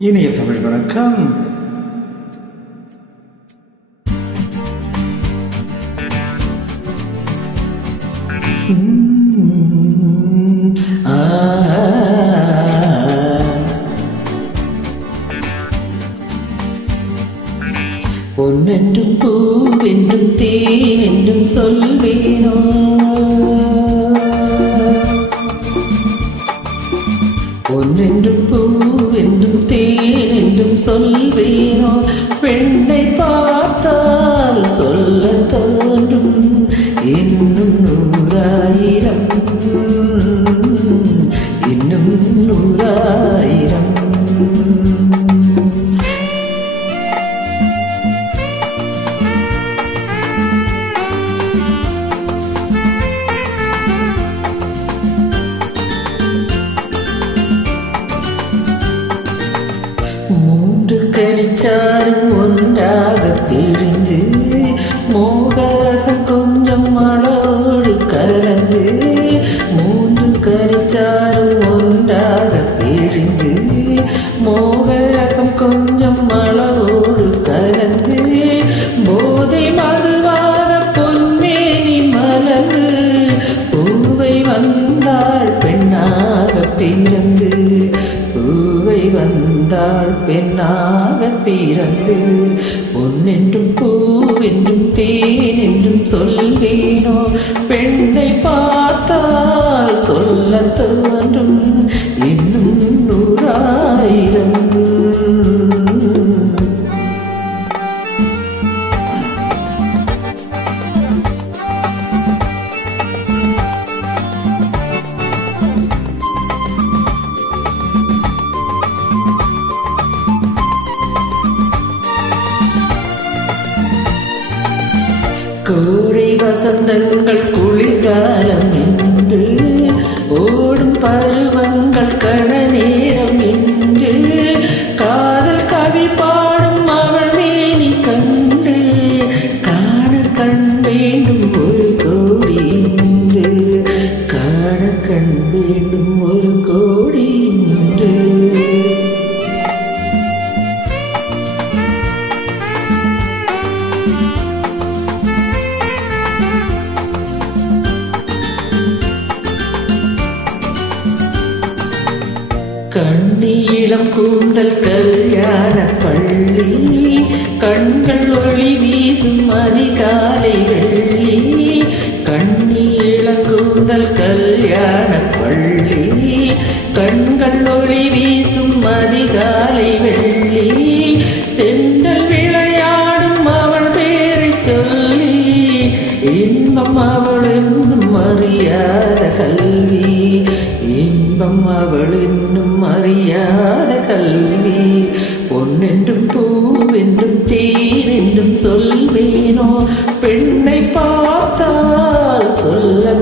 இனிய தமிழ் வணக்கம். பொன்னென்றும் பூவென்றும் தேனென்றும் சொல்வேனோ, பொன்னென்றும் பூவென்றும் தேனென்றும் சொல்வேனோ, பெண்ணை பார்த்தால் சொல்ல தோன்றும் இன்னும் நூறாயிரம், இன்னும் நூறாயிரம். மூன்று கனிச்சாரும் ஒன்றாக பிழிந்து, மோகரசம் கொஞ்சம் அளவோடு கலந்து. மூன்று கனிச்சாரும் ஒன்றாக பிழிந்து, மோகரசம் கொஞ்சம் அளவோடு கலந்து. போதை மதுவாக பொன்மேனி மலர்ந்து, பூவை வந்தாள் பெண்ணாக பிறந்து, பூவை வந்தாள் பெண்ணாக பிறந்து. பொன்னென்றும் பூவென்றும் தேனென்றும் சொல்வேனோ, பெண்ணை பார்த்தால் சொல்ல தோன்றும் இன்னும் நூறாயிரம். கோடை வசந்தங்கள் குளிர்காலம் என்று, ஓடும் பருவங்கள் கண நேரம் என்று. காதல் கவி பாடும் அவள் மேனி கண்டு, காண கண் வேண்டும் ஒரு கோடி என்று, காண கண் வேண்டும் ஒரு கோடி என்று. கண்ணீளம் கூந்தல் கல்யாண பள்ளி, கண்கள் ஒளி வீசும் அதிகாலை வெள்ளி. கண்ணீளம் கூந்தல் கல்யாண பள்ளி, கண்கள் ஒளி வீசும் அதிகாலை வெள்ளி. தென்றல் விளையாடும் அவள் பேரை சொல்லி, இன்பம் அவள் என்னும் அறியாத கல்வி, இன்பம் அவள் இன்னும் அறியாத கல்வி. பொன்னென்றும் பூவென்றும் தேனென்றும் சொல்வேனோ, பெண்ணை பார்த்தால் சொல்ல